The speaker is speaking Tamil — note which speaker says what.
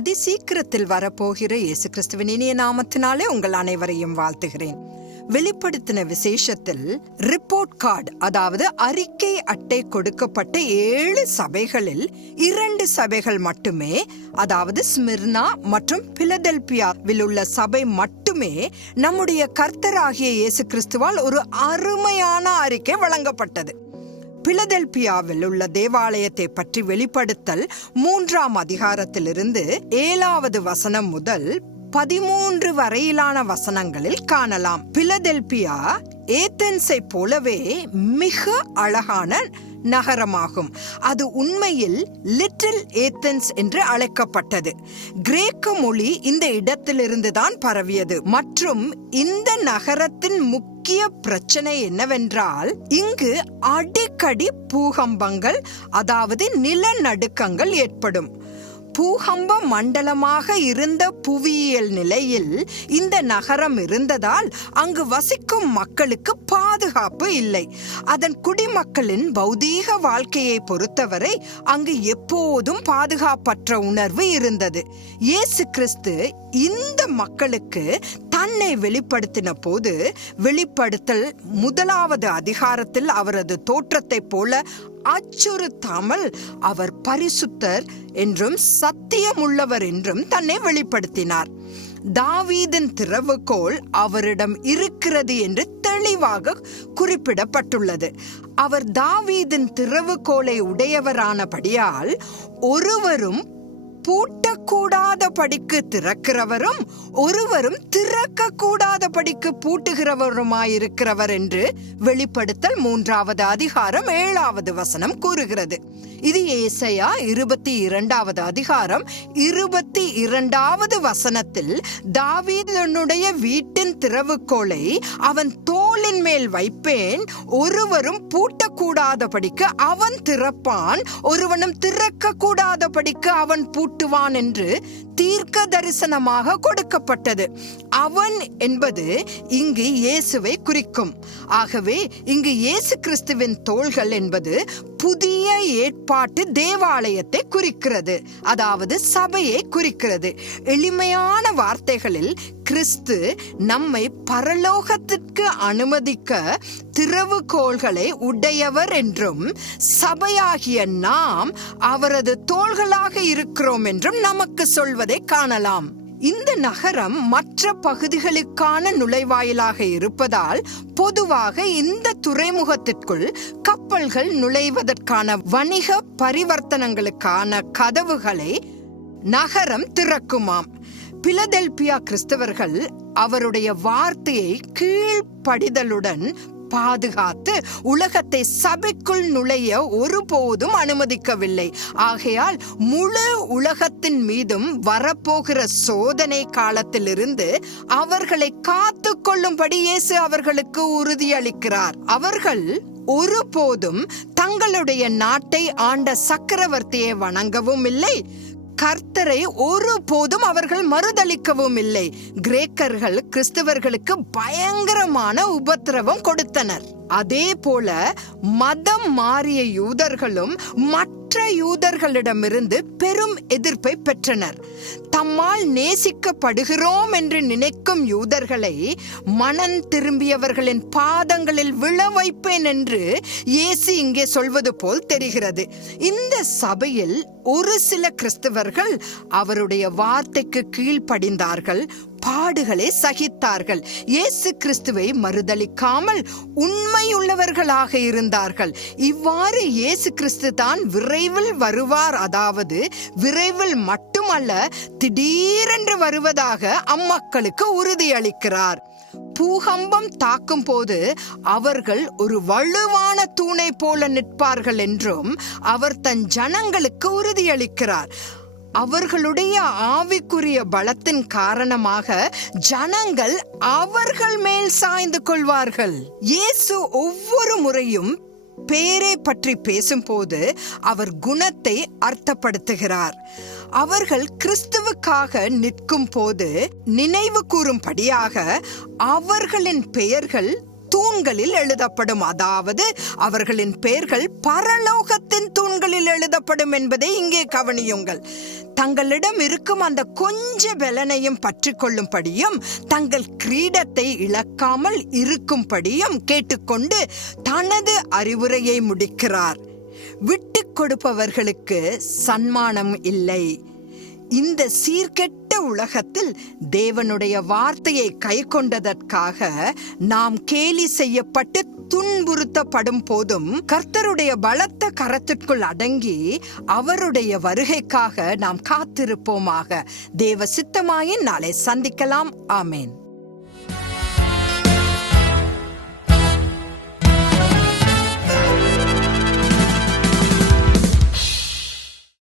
Speaker 1: அதிசீக்கிரத்தில் வரப்போகிற இயேசு கிறிஸ்துவின் இனிய நாமத்தினாலே உங்கள் அனைவரையும் வாழ்த்துகிறேன். வெளிப்படுத்தின விசேஷத்தில் ரிப்போர்ட் கார்டு அதாவது அறிக்கை அட்டை கொடுக்கப்பட்ட ஏழு சபைகளில் இரண்டு சபைகள் மட்டுமே அதாவது ஸ்மிர்னா மற்றும் பிலதெல்பியாவில் உள்ள சபை மட்டுமே நம்முடைய கர்த்தராகிய இயேசு கிறிஸ்துவால் ஒரு அருமையான அறிக்கை வழங்கப்பட்டது. பிலதெல்பியாவில் உள்ள தேவாலயத்தை பற்றி வெளிப்படுத்தல் மூன்றாம் அதிகாரத்திலிருந்து ஏழாவது வசனம் முதல் பதிமூன்று வரையிலான வசனங்களில் காணலாம். பிலதெல்பியா ஏத்தென்ஸை போலவே மிக அழகான நகரமாகும். அது உண்மையில் லிட்டில் ஏத்தன்ஸ் என்று அழைக்கப்பட்டது. கிரேக்க மொழி இந்த இடத்திலிருந்து தான் பரவியது. மற்றும் இந்த நகரத்தின் முக்கிய பிரச்சனை என்னவென்றால் இங்கு அடிக்கடி பூகம்பங்கள் அதாவது நிலநடுக்கங்கள் ஏற்படும். பூகம்ப மண்டலமாக இருந்த புவியியல் நிலையில் இந்த நகரம் இருந்ததால் அங்கு வசிக்கும் மக்களுக்கு பாதுகாப்பு இல்லை. அதன் குடிமக்களின் பௌதீக வாழ்க்கையை பொறுத்தவரை அங்கு எப்போதும் பாதுகாப்பற்ற உணர்வு இருந்தது. இயேசு கிறிஸ்து இந்த மக்களுக்கு தன்னை வெளிப்படுத்தின போது வெளிப்படுத்தல் முதலாவது அதிகாரத்தில் அவரது தோற்றத்தைப் போல அச்சுறுத்தாமல் அவர் பரிசுத்தர் என்றும் சத்தியமுள்ளவர் என்றும் தன்னை வெளிப்படுத்தினார். தாவீதின் திறவுகோல் அவரிடம் இருக்கிறது என்று தெளிவாக குறிப்பிடப்பட்டுள்ளது. அவர் தாவீதின் திறவுகோலை உடையவரானபடியால் ஒருவரும் பூட்டக்கூடாத படிக்கு திறக்கிறவரும் ஒருவரும் திறக்க கூடாத படிக்கு பூட்டுகிறவருமாயிருக்கிறவர் என்று வெளிப்படுத்தல் மூன்றாவது அதிகாரம் ஏழாவது வசனம் கூறுகிறது. இது ஏசையா இருபத்தி இரண்டாவது அதிகாரம் இருபத்தி இரண்டாவது வசனத்தில் தாவீதனுடைய வீட்டின் திறவுகோலை அவன் தோளின் மேல் வைப்பேன் ஒருவரும் பூட்டக்கூடாதபடிக்கு அவன் திறப்பான் ஒருவனும் திறக்க கூடாதபடிக்கு அவன் பூட்டுவான் என்று தீர்க்க தரிசனமாக கொடுக்கப்பட்டது. அவன் என்பது இங்கு இயேசுவை குறிக்கும். ஆகவே இங்கு இயேசு கிறிஸ்துவின் தோள்கள் என்பது புதிய ஏற்பாட்டு தேவாலயத்தை குறிக்கிறது அதாவது சபையை குறிக்கிறது. எளிமையான வார்த்தைகளில் கிறிஸ்து நம்மை பரலோகத்திற்கு அனுமதிக்க திறவுகோள்களை உடையவர் என்றும் சபையாகிய நாம் அவரது தோள்களாக இருக்கிறோம் என்றும் நமக்கு சொல்வதை காணலாம். இந்த நகரம் மற்ற பகுதிகளுக்கான நுழைவாயிலாக இருப்பதால் பொதுவாக இந்த துறைமுகத்திற்குள் கப்பல்கள் நுழைவதற்கான வணிக பரிவர்த்தனங்களுக்கான கதவுகளை நகரம் திறக்குமாம். பிலதெல்பியா கிறிஸ்தவர்கள் அவருடைய வார்த்தையை கீழ்ப்படிதலுடன் பாதுகாத்து உலகத்தை சபைக்குள் நுழைய ஒருபோதும் அனுமதிக்கவில்லை. ஆகையால் முழு உலகத்தின் மீதும் வரப்போகிற சோதனை காலத்திலிருந்து அவர்களை காத்து கொள்ளும்படி இயேசு அவர்களுக்கு உறுதியளிக்கிறார். அவர்கள் ஒருபோதும் தங்களுடைய நாட்டை ஆண்ட சக்கரவர்த்தியை வணங்கவும் இல்லை. கர்த்தரை ஒருபோதும் அவர்கள் மறுதளிக்கவும் இல்லை. கிரேக்கர்கள் கிறிஸ்தவர்களுக்கு பயங்கரமான உபத்திரவம் கொடுத்தனர். அதே போல மதம் மாறிய யூதர்களும் மற்ற யூதர்களிடமிருந்து பெரும் எதிர்ப்பை பெற்றனர். தம்மால் நேசிக்கப்படுகிறோம் என்று நினைக்கும் யூதர்களை மனம் திரும்பியவர்களின் பாதங்களில் விழ வைப்பேன் என்று இயேசு இங்கே சொல்வது போல் தெரிகிறது. இந்த சபையில் ஒரு சில கிறிஸ்தவர்கள் அவருடைய வார்த்தைக்கு கீழ்ப்படிந்தார்கள். பாடுகளை சகித்தார்கள். இயேசு கிறிஸ்துவை மறுதளிக்காமல் உண்மையுள்ளவர்களாக இருந்தார்கள். இவ்வாறு இயேசு கிறிஸ்து தான் விரைவில் வருவார். அதாவது விரைவில் மட்டுமல்ல திடீரென்று வருவதாக அம்மக்களுக்கு உறுதியளிக்கிறார். பூகம்பம் தாக்கும் போது அவர்கள் ஒரு வலுவான தூணை போல நிற்பார்கள் என்றும் அவர் தன் ஜனங்களுக்கு உறுதியளிக்கிறார். அவர்களுடைய ஆவிக்குரிய பலத்தின் காரணமாக ஜனங்கள் அவர்கள் மேல் சாய்ந்து கொள்வார்கள். இயேசு ஒவ்வொரு முறையும் பேரை பற்றி பேசும்போது அவர் குணத்தை அர்த்தப்படுத்துகிறார். அவர்கள் கிறிஸ்துவுக்காக நிற்கும் போது நினைவு கூறும்படியாக அவர்களின் பெயர்கள் தூண்களில் எழுதப்படும். அதாவது அவர்களின் பெயர்கள் பரலோகத்தின் தூண்களில் எழுதப்படும் என்பதை இங்கே கவனியுங்கள். தங்களிடம் இருக்கும் அந்த கொஞ்ச பலனையும் பற்றி கொள்ளும்படியும் தங்கள் கிரீடத்தை இழக்காமல் இருக்கும்படியும் கேட்டுக்கொண்டு தனது அறிவுரையை முடிக்கிறார். விட்டு கொடுப்பவர்களுக்கு சன்மானம் இல்லை. இந்த சீர்கெட்ட உலகத்தில் தேவனுடைய வார்த்தையை கை கொண்டதற்காக நாம் கேலி செய்யப்பட்டு துன்புறுத்தப்படும் போதும் கர்த்தருடைய பலத்த கரத்திற்குள் அடங்கி அவருடைய வருகைக்காக நாம் காத்திருப்போமாக. தேவ சித்தமாயின் நாளை சந்திக்கலாம். ஆமேன்.